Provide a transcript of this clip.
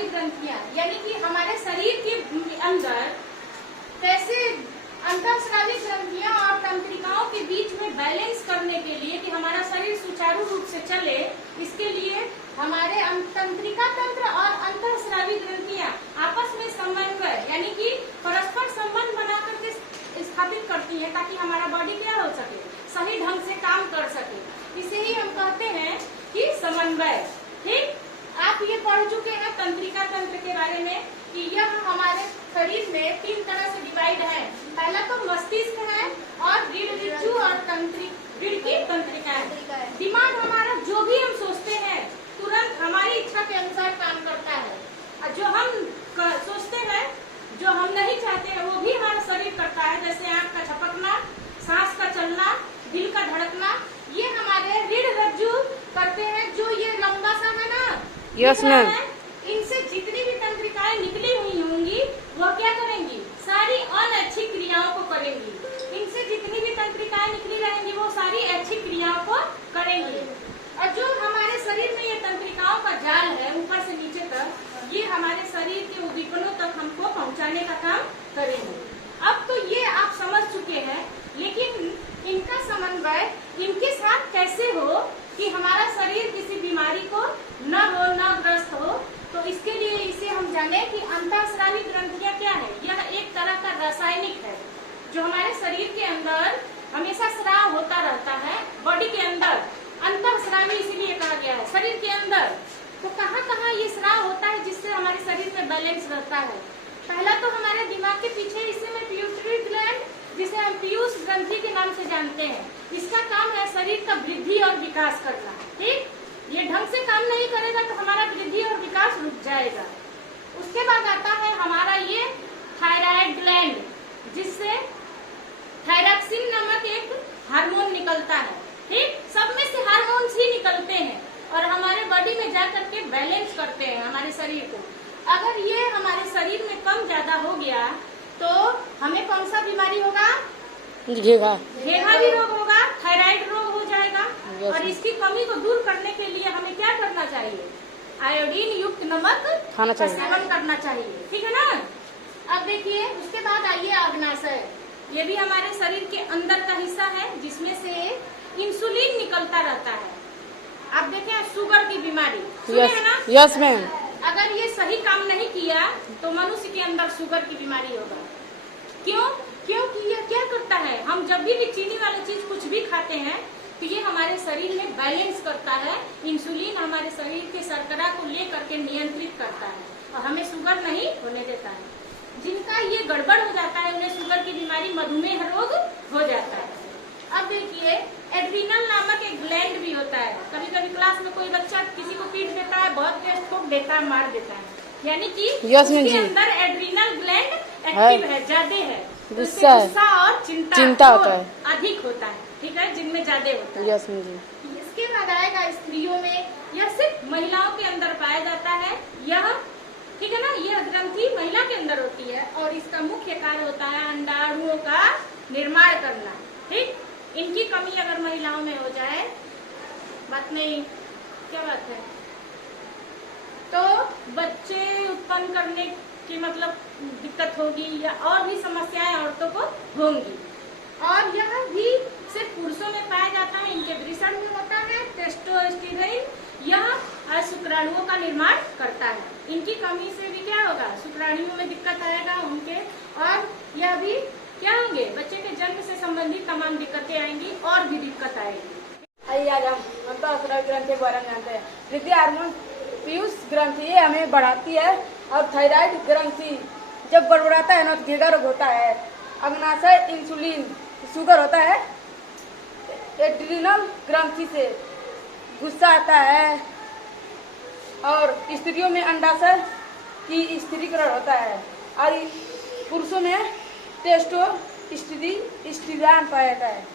अंतःस्रावी ग्रंथियां, यानी कि हमारे शरीर के अंदर कैसे अंतःस्रावी ग्रंथियां और तंत्रिकाओं के बीच में बैलेंस करने के लिए कि हमारा शरीर सुचारू रूप से चले, इसके लिए हमारे तंत्रिका तंत्र और अंतःस्रावी ग्रंथियां आपस में समन्वय यानी कि परस्पर संबंध बना करके स्थापित करती हैं, ताकि हमारा बॉडी क्या हो सके, सही ढंग से काम कर सके। इसे ही हम कहते हैं कि समन्वय। ठीक, आप ये पढ़ चुके हैं तंत्रिका तंत्र के बारे में कि यह हमारे शरीर में 3 तरह से डिवाइड है। पहला तो मस्तिष्क है और रीढ़ ऋजु और रीढ़ की तंत्रिका है। दिमाग हमारा जो भी हम सोचते हैं तुरंत हमारी इच्छा के अनुसार काम करता है, और जो हम सोचते हैं जो हम नहीं चाहते हैं वो भी हमारा शरीर करता है, जैसे आँख का झपकना, सांस का चलना, दिल का धड़कना, ये हमारे रीढ़ रज्जु करते हैं। जो ये लंबा सा है ना, यस मैम, इनसे जितनी भी तंत्रिकाएं निकली हुई होंगी वो क्या करेंगी, सारी अनैच्छिक क्रियाओं को करेंगी। इनसे जितनी भी तंत्रिकाएं निकली रहेंगी वो सारी ऐच्छिक क्रियाओं को करेंगी। और जो हमारे शरीर में ये तंत्रिकाओं का जाल है ऊपर से नीचे तक, ये हमारे शरीर के उद्दीपनों तक हमको पहुंचाने का काम करेंगे। अब तो ये आप समझ चुके हैं, लेकिन इनका समन्वय इनके साथ कैसे हो कि हमारा शरीर किसी बीमारी को न हो, न ग्रस्त हो। तो इसके लिए इसे हम जाने कि अंतःस्रावी ग्रंथियां क्या है। यह एक तरह का रासायनिक है जो हमारे शरीर के अंदर हमेशा स्राव होता रहता है, बॉडी के अंदर। अंतःस्रावी इसीलिए कहा गया है, शरीर के अंदर। तो कहाँ कहाँ ये स्राव होता है जिससे हमारे शरीर में बैलेंस रहता है। पहला तो हमारे दिमाग के पीछे इसे में पिट्यूटरी ग्लैंड, जिसे हम पीयूष ग्रंथि के नाम से जानते हैं, इसका काम है शरीर का वृद्धि और विकास करना। ठीक, ये ढंग से काम नहीं करेगा तो हमारा वृद्धि और विकास रुक जाएगा। उसके बाद आता है हमारा ये थायराइड ग्लैंड, जिससे थायरॉक्सिन नामक एक हार्मोन निकलता है। ठीक, सब में से हार्मोन्स ही निकलते हैं और हमारे बॉडी में जा करके बैलेंस करते हैं हमारे शरीर को। अगर ये हमारे शरीर में कम ज्यादा हो गया तो हमें कौन सा बीमारी होगा, घेघा भी रोग होगा, थायराइड रोग हो जाएगा। और इसकी कमी को दूर करने के लिए हमें क्या करना चाहिए, आयोडीन युक्त नमक खाना चाहिए, सेवन करना चाहिए। ठीक है ना। अब देखिए उसके बाद आइए अग्नाशय। ये भी हमारे शरीर के अंदर का हिस्सा है जिसमें से इंसुलिन निकलता रहता है। आप देखें शुगर की बीमारी सुने है ना। Yes ma'am. अगर ये सही काम नहीं किया तो मनुष्य के अंदर शुगर की बीमारी होगा। क्यों? क्योंकि ये क्या करता है, हम जब भी चीनी वाली चीज कुछ भी खाते हैं तो ये हमारे शरीर में बैलेंस करता है। इंसुलिन हमारे शरीर के शर्करा को लेकर के नियंत्रित करता है और हमें शुगर नहीं होने देता है। जिनका ये गड़बड़ हो जाता है उन्हें शुगर की बीमारी, मधुमेह रोग हो जाता है। अब देखिए एड्रीनल नामक एक ग्लैंड भी होता है। कभी कभी क्लास में कोई बच्चा किसी को पीट देता है, बहुत तेज ठोक देता है, मार देता है, यानी कि उसके अंदर एड्रीनल ग्लैंड एक्टिव है, ज्यादा है, गुस्सा और चिंता होता है, अधिक होता है। ठीक है, जिनमें ज्यादा होता है। इसके बाद आएगा स्त्रियों में, यह सिर्फ महिलाओं के अंदर पाया जाता है। यह ठीक है ना, यह ग्रंथि महिला के अंदर होती है और इसका मुख्य कार्य होता है अंडाणुओं का निर्माण करना। ठीक, इनकी कमी अगर महिलाओं में हो जाए, बात नहीं, क्या बात है, तो बच्चे उत्पन्न करने की मतलब दिक्कत होगी या और भी समस्याएं औरतों को होंगी। और यह भी सिर्फ पुरुषों में पाया जाता है, इनके वृषण में होता है टेस्टोस्टेरोन, यह शुक्राणुओं का निर्माण करता है। इनकी कमी से भी क्या होगा, शुक्राणुओं में दिक्कत आएगा उनके, और यह भी क्या होंगे, बच्चे के जन्म से संबंधित तमाम दिक्कतें आएंगी और भी दिक्कत आएगी। आइए आज हम अंतःस्रावी ग्रंथि के बारे में जानते हैं। वृद्धि हार्मोन पीयूष ग्रंथि हमें बढ़ाती है और थायराइड ग्रंथि जब बड़बड़ाता है ना तो घेघा रोग होता है। अग्नाशय इंसुलिन शुगर होता है। एड्रीनल ग्रंथि से गुस्सा आता है और स्त्रियों में अंडाशय की स्थिरीकरण होता है और पुरुषों में टेस्टोस्टेरोन पाया जाता है।